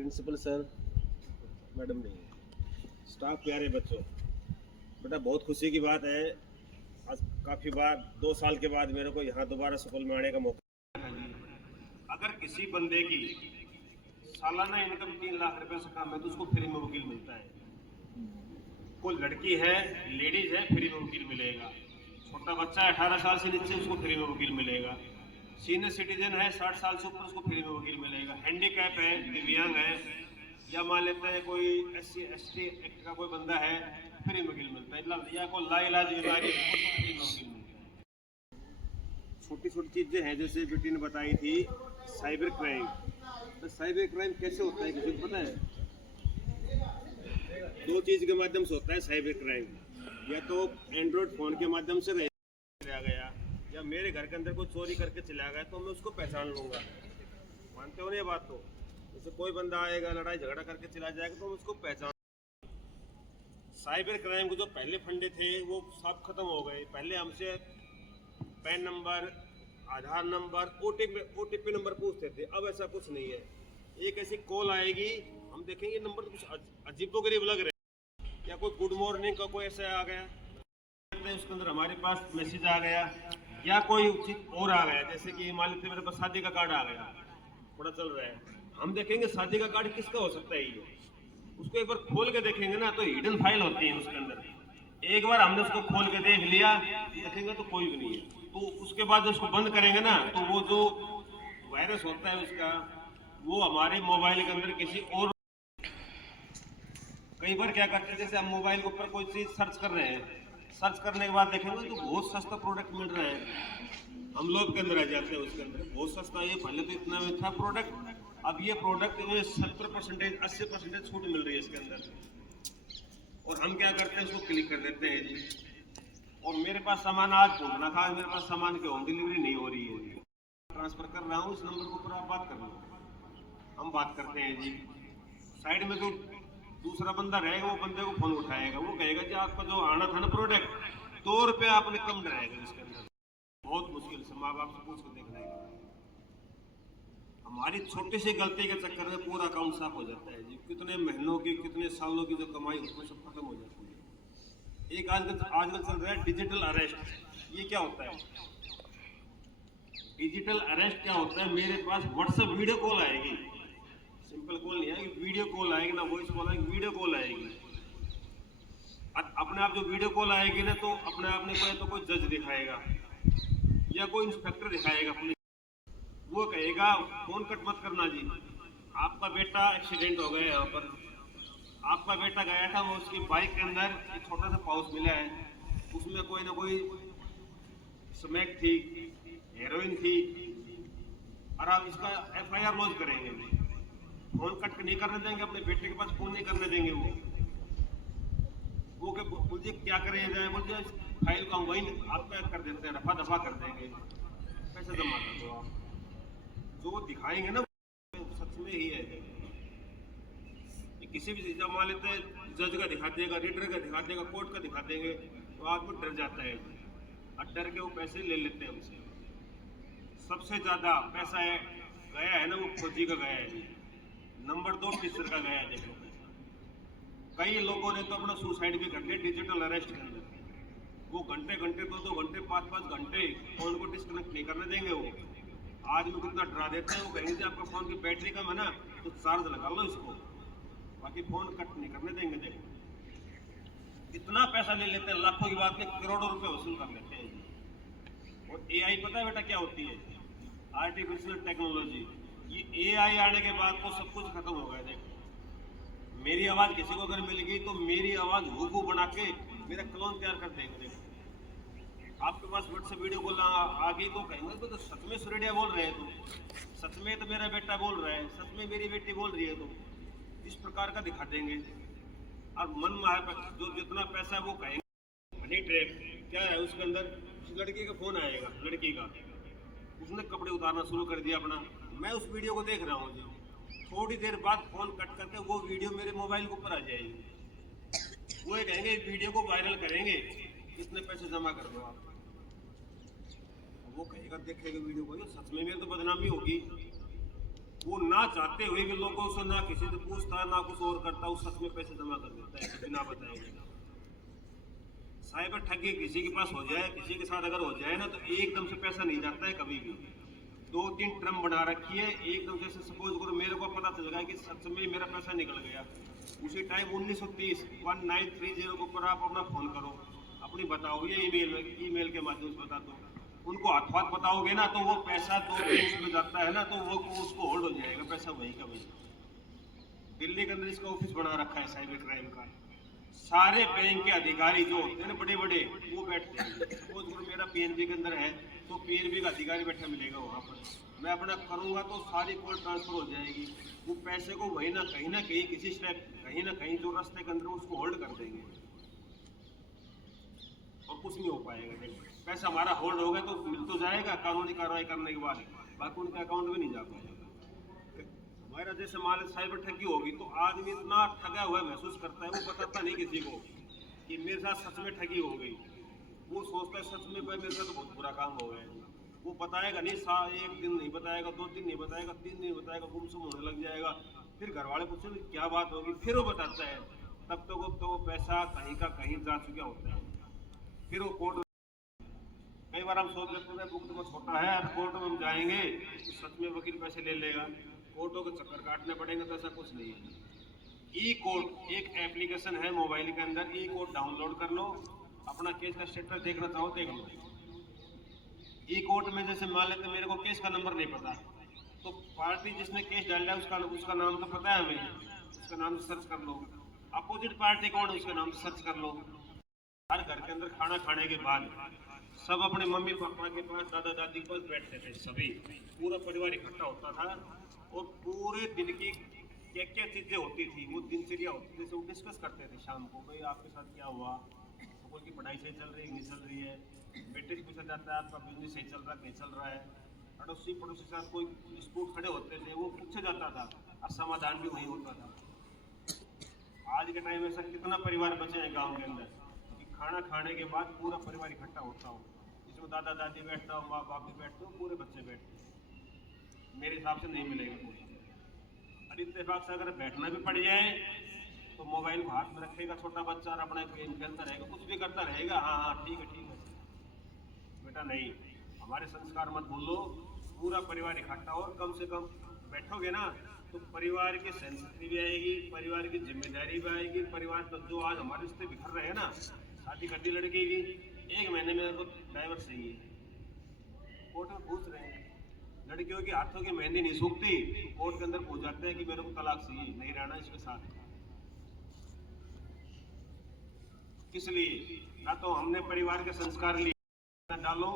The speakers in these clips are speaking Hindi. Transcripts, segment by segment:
प्रिंसिपल सर, मैडम नहीं है, स्टाफ, प्यारे बच्चों। बेटा बहुत खुशी की बात है, आज काफ़ी बार 2 साल के बाद मेरे को यहाँ दोबारा स्कूल में आने का मौका। अगर किसी बंदे की सालाना इनकम 3 लाख रुपए से कम है तो उसको फ्री में वकील मिलता है। कोई लड़की है, लेडीज है, फ्री में वकील मिलेगा। छोटा बच्चा है 18 साल से नीचे, उसको फ्री में वकील मिलेगा। सीनियर सिटीजन है 60 साल से ऊपर, उसको फ्री में वकील मिलेगा। हैंडीकैप है, दिव्यांग है, या मान लेते हैं कोई SC ST एक्ट का कोई बंदा है, फ्री में वकील मिलता है। या कोई लाइलाज बीमारी है, उसको फ्री में वकील मिलता है। छोटी छोटी चीज़ें हैं, जैसे बेटी ने बताई थी साइबर क्राइम। तो साइबर क्राइम कैसे होता है किसी को पता है? 2 चीज़ के माध्यम से होता है साइबर क्राइम। या तो एंड्रॉयड फ़ोन के माध्यम से चला गया, या मेरे घर के अंदर कोई चोरी करके चला गया तो मैं उसको पहचान लूँगा। मानते हो ना ये बात? तो जैसे कोई बंदा आएगा, लड़ाई झगड़ा करके चला जाएगा तो मैं उसको पहचान। साइबर क्राइम के जो पहले फंडे थे वो सब खत्म हो गए। पहले हमसे पैन नंबर, आधार नंबर, OTP नंबर पूछते थे, अब ऐसा कुछ नहीं है। एक ऐसी कॉल आएगी, हम देखेंगे नंबर तो कुछ अजीबोगरीब लग रहे हैं, या कोई गुड मॉर्निंग का कोई ऐसा आ गया, उसके अंदर हमारे पास मैसेज आ गया, या कोई चीज और आ गया। जैसे कि मान लेते मेरे पास शादी का कार्ड आ गया, थोड़ा चल रहा है, हम देखेंगे शादी का कार्ड किसका हो सकता है ये। उसको एक बार खोल के देखेंगे ना तो हिडन फाइल होती है उसके अंदर। एक बार हमने उसको खोल के देख लिया, देखेंगे तो कोई भी नहीं है। तो उसके बाद उसको बंद करेंगे ना तो वो जो वायरस होता है उसका, वो हमारे मोबाइल के अंदर किसी और। कई बार क्या करते हैं, जैसे हम मोबाइल के ऊपर कोई चीज़ सर्च कर रहे हैं, सर्च करने के बाद देखेंगे तो बहुत सस्ता प्रोडक्ट मिल रहा है, हम लोग के अंदर आ जाते हैं उसके अंदर बहुत सस्ता। ये पहले तो इतना में था प्रोडक्ट, अब ये प्रोडक्ट में 70%, 80% छूट मिल रही है इसके अंदर। और हम क्या करते हैं, उसको क्लिक कर देते हैं जी। और मेरे पास सामान आज पहुंचना था, मेरे पास सामान की होम डिलीवरी नहीं हो रही है, ट्रांसफर कर रहा हूँ, इस नंबर के ऊपर आप बात कर लो। हम बात करते हैं जी, साइड में जो दूसरा बंदा रहेगा वो बंदे को फोन उठाएगा, वो कहेगा कि आपका जो आना था ना प्रोडक्ट, 2 रुपये आपने कम रहेगा इसके अंदर। बहुत मुश्किल से माँ बाप से पूछ कर देखना है। हमारी छोटी सी गलती के चक्कर में पूरा अकाउंट साफ हो जाता है जी। कितने महीनों की, कितने सालों की जो कमाई उसमें सब खत्म हो जाती है। एक आजकल चल रहा है डिजिटल अरेस्ट। ये क्या होता है? डिजिटल अरेस्ट क्या होता है? मेरे पास व्हाट्सएप वीडियो कॉल आएगी, सिंपल कॉल नहीं आएगी, वीडियो कॉल आएगी, ना वॉइस कॉल आएगी, वीडियो कॉल आएगी। अपने आप जो वीडियो कॉल आएगी ना, तो अपने आप ने तो कोई जज दिखाएगा या कोई इंस्पेक्टर दिखाएगा पुलिस, वो कहेगा फोन कट मत करना जी, आपका बेटा एक्सीडेंट हो गया यहाँ पर, आपका बेटा गया था, वो उसकी बाइक के अंदर एक छोटा सा पाउच मिला है, उसमें कोई ना कोई स्मैक थी, हेरोइन थी, और आप इसका FIR लॉन्च करेंगे। फोन कट नहीं करने देंगे, अपने बेटे के पास फोन नहीं करने देंगे। वो मुझे क्या करें जाए, मुझे फाइल को हम वही आपका कर देते हैं, रफा दफा कर देंगे, पैसे जमा कर दो आप। जो वो दिखाएंगे ना सच में ही है। किसी भी चीज़ मान लेते हैं, जज का दिखा देगा, रीडर का दिखा देगा, कोर्ट का दिखा देंगे, तो आदमी डर जाता है और डर के वो पैसे ले लेते हैं हमसे। सबसे ज़्यादा पैसा गया है ना, वो फौजी का गया है, नंबर 2 टीचर का गया है। देखो कई लोगों ने तो अपना सुसाइड भी कर लिया डिजिटल अरेस्ट के अंदर। वो घंटे घंटे 2-2 घंटे 5-5 घंटे फोन को डिस्कनेक्ट नहीं करने देंगे। वो आदमी कितना डरा देते हैं, वो कहेंगे आपका फोन की बैटरी कम है ना तो चार्ज लगा लो इसको, बाकी फोन कट नहीं करने देंगे। देखो इतना पैसा ले लेते हैं, लाखों की बात नहीं, करोड़ों रुपए वसूल कर लेते हैं। और AI पता है बेटा क्या होती है? Artificial technology. ये AI आने के बाद तो सब कुछ खत्म हो गया। देखो मेरी आवाज़ किसी को अगर मिल गई तो मेरी आवाज़ हूबहू बना के मेरा क्लोन तैयार कर देंगे। देखो आपके पास व्हाट्सएप वीडियो कॉल आ गई तो कहेंगे तो सच में सुरेडिया बोल रहे हैं, तो सच में तो मेरा बेटा बोल रहा है, सच में मेरी बेटी बोल रही है, तो इस प्रकार का दिखा देंगे। और मन में जो जितना पैसा है वो कहेंगे मनी ट्रैप। क्या है उसके अंदर? उस लड़की का फोन आएगा, लड़की का, उसने कपड़े उतारना शुरू कर दिया अपना, मैं उस वीडियो को देख रहा हूँ जी, थोड़ी देर बाद फोन कट करके वो वीडियो मेरे मोबाइल के ऊपर आ जाएगी। वो ये कहेंगे वीडियो को वायरल करेंगे, कितने पैसे जमा कर दो आप। वो कहेगा देखेगा वीडियो को, सच में मेरी तो बदनामी होगी। वो ना चाहते हुए भी लोगों से ना किसी से पूछता ना कुछ और करता, वो सच में पैसे जमा कर देता है बिना बताए। साइबर ठगी किसी के पास हो जाए, किसी के साथ अगर हो जाए ना, तो एकदम से पैसा नहीं जाता है कभी भी। 2-3 टर्म बना रखी है, एकदम जैसे सपोज करो मेरे को पता चल गया कि सच में मेरा पैसा निकल गया, उसी टाइम 1930 1930 के ऊपर आप अपना फ़ोन करो, अपनी बताओ, ये ईमेल के माध्यम से बता दो, उनको हाथ हाथ बताओगे ना, तो वो पैसा 2 दिन में जाता है ना, तो वो उसको होल्ड हो जाएगा पैसा वहीं का वहीं। दिल्ली के अंदर इसका ऑफिस बना रखा है साइबर क्राइम का। सारे बैंक के अधिकारी जो होते हैं ना बड़े बड़े, वो बैठते हैं। सपोज करो मेरा पीएनबी के अंदर है, तो पीएनबी का अधिकारी बैठा मिलेगा वहाँ पर, मैं अपना करूँगा तो सारी कॉल ट्रांसफर हो जाएगी, वो पैसे को वही ना कहीं किसी स्टेप कहीं ना कहीं जो रास्ते के अंदर उसको होल्ड कर देंगे और कुछ नहीं हो पाएगा। पैसा हमारा होल्ड होगा तो मिल तो जाएगा कानूनी कार्रवाई करने के बाद, बाकी उनके अकाउंट में नहीं जा पाएगा। हमारा जैसे मान साइबर ठगी होगी तो आदमी इतना ठगा हुआ महसूस करता है, वो बताता नहीं किसी को कि मेरे साथ सच में ठगी हो गई। वो सोचता है सच में भाई मेरे साथ बहुत बुरा काम हो गया है, वो बताएगा नहीं, 1 दिन नहीं बताएगा, 2 दिन नहीं बताएगा, 3 दिन नहीं बताएगा, गुमसुम होने लग जाएगा। फिर घर वाले पूछते क्या बात होगी, फिर वो बताता है, तब तो वो पैसा कहीं का कहीं जा चुका होता है। फिर वो कोर्ट, कई बार हम सोच लेते हैं मुकदमा छोटा है, अब कोर्ट में हम जाएंगे तो सच में वकील पैसे ले लेगा, कोर्टों के चक्कर काटने पड़ेंगे, तो ऐसा कुछ नहीं है। ई कोर्ट एक एप्लीकेशन है मोबाइल के अंदर, ई कोर्ट डाउनलोड कर लो, अपना केस का स्टेटस देखना चाहो देख लो। ई कोर्ट में जैसे मान लेते मेरे को केस का नंबर नहीं पता, तो पार्टी जिसने केस डाला है उसका नाम तो पता है हमें, उसका नाम सर्च कर लो, अपोजिट पार्टी कौन है उसके नाम सर्च कर लो। हर घर के अंदर खाना खाने के बाद सब अपने मम्मी पापा के पास, दादा दादी के पास बैठते थे, सभी पूरा परिवार इकट्ठा होता था और पूरे दिन की क्या क्या चीज़ें होती थी, वो दिनचर्या होती थी, वो डिस्कस करते थे शाम को, भाई आपके साथ क्या हुआ, स्कूल की पढ़ाई सही चल रही है नहीं चल रही है, बेटे से पूछा जाता है आपका बिजनेस सही चल रहा है नहीं चल रहा है, पड़ोसी के साथ कोई डिस्प्यूट खड़े होते थे, वो पूछा जाता था और समाधान भी वही होता था। आज के टाइम में ऐसा कितना परिवार बचे हैं गाँव के अंदर कि खाना खाने के बाद पूरा परिवार इकट्ठा होता हो, जिसमें दादा दादी बैठता हो, माँ बाप भी बैठते हो, पूरे बच्चे बैठते हो, मेरे हिसाब से नहीं मिलेगा कोई। और इत्तेफाक से अगर बैठना भी पड़ जाए तो मोबाइल को हाथ में रखेगा छोटा बच्चा और अपना गेम खेलता रहेगा, कुछ भी करता रहेगा, हाँ हाँ ठीक है बेटा, नहीं, हमारे संस्कार मत भूलो, पूरा परिवार इकट्ठा हो, कम से कम बैठोगे ना तो परिवार की संस्कृति भी आएगी, परिवार की जिम्मेदारी भी आएगी। परिवार तो जो आज हमारे रिश्ते बिखर रहे हैं ना, शादी करती लड़की की 1 महीने में तो डाइवर्स चाहिए, कोर्ट में पूछ रहे हैं, लड़कियों के हाथों की मेहंदी नहीं सूखती, कोर्ट के अंदर पूछ जाते हैं कि मेरे को तलाक चाहिए, नहीं रहना इसके साथ। किस लिए? ना तो हमने परिवार के संस्कार लिए, डालो,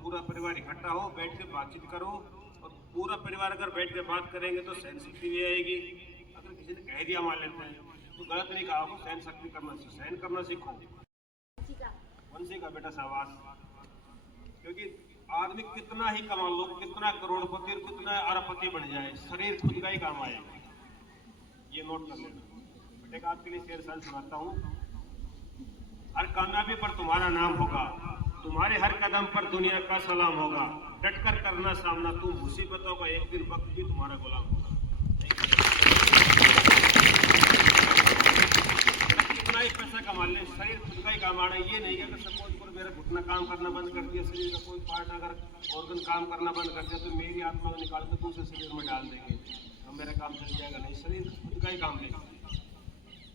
पूरा परिवार इकट्ठा हो, बैठ के बातचीत करो, और पूरा परिवार अगर बैठ के बात करेंगे तो सहन शक्ति भी आएगी। अगर किसी ने कह दिया मान लेते हैं तो गलत नहीं कहा, आपको सहन शक्ति सहन करना सीखो। वंशी का बेटा शाबाश, क्योंकि आदमी कितना ही कमा लो, कितना करोड़पति और कितना अरबपति बन जाए, शरीर खुद का ही काम आएगा, ये नोट कर लेना। बेटे आपके लिए शेर शायर सुनाता हूँ। हर कामयाबी पर तुम्हारा नाम होगा, तुम्हारे हर कदम पर दुनिया का सलाम होगा, डटकर करना सामना, तुम मुसीबतों का एक दिन वक्त भी तुम्हारा गुलाम होगा। कितना ही पैसा कमा ले, शरीर खुद का ही काम आना, ये नहीं कि सपोज पर मेरा घुटना काम करना बंद कर दिया, शरीर का कोई पार्ट अगर ऑर्गन काम करना बंद कर दिया तो मेरी आत्मा को निकाल कर दूसरे शरीर में डाल देंगे, तो मेरा काम चल जाएगा, नहीं, शरीर खुद का ही काम लेगा।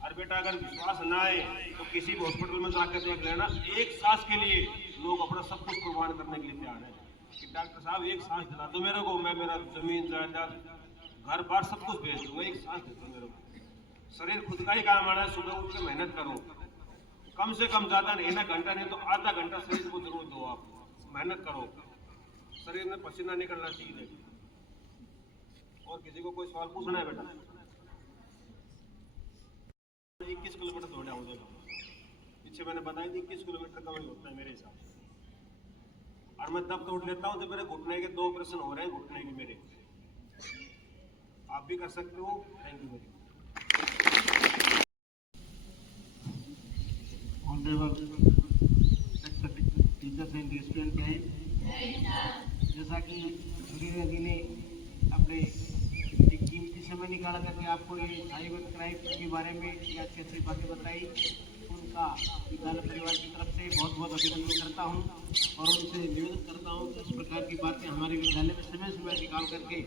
और बेटा अगर विश्वास ना आए तो किसी भी हॉस्पिटल में जाकर देख लेना, एक सांस के लिए लोग अपना सब कुछ कुर्बान करने के लिए तैयार है कि डॉक्टर साहब एक सांस दिला दो मेरे को, मैं मेरा जमीन जायदाद घर बार सब कुछ भेज दूंगा, एक सांस दे दो मेरे को। शरीर खुद का ही काम आना है, सुबह उठ के मेहनत करो, कम से कम ज़्यादा नहीं, ना घंटा नहीं तो आधा घंटा शरीर को जरूर दो, आप मेहनत करो, शरीर में पसीना निकलना चाहिए। और किसी को कोई सवाल पूछना है बेटा? 21 किलोमीटर दौड़ा हूँ, पीछे मैंने बताया 21 किलोमीटर का वही होता है मेरे हिसाब से। और मैं तब दौड़ लेता हूँ जब मेरे घुटने के 2 ऑपरेशन हो रहे हैं, घुटने के मेरे। आप भी कर सकते हो। Thank you very teachers and student हैं, जैसा कि सूर्य ने अपने समय निकाला करके आपको ये साइबर क्राइम के बारे में या अच्छी अच्छी बातें बताई, उनका विद्यालय परिवार की तरफ से बहुत बहुत अभिनंदन करता हूँ और उनसे निवेदन करता हूँ कि इस प्रकार की बातें हमारे विद्यालय में समय समय निकाल करके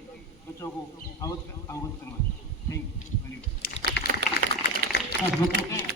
बच्चों को अवगत करवाएं। Thank you.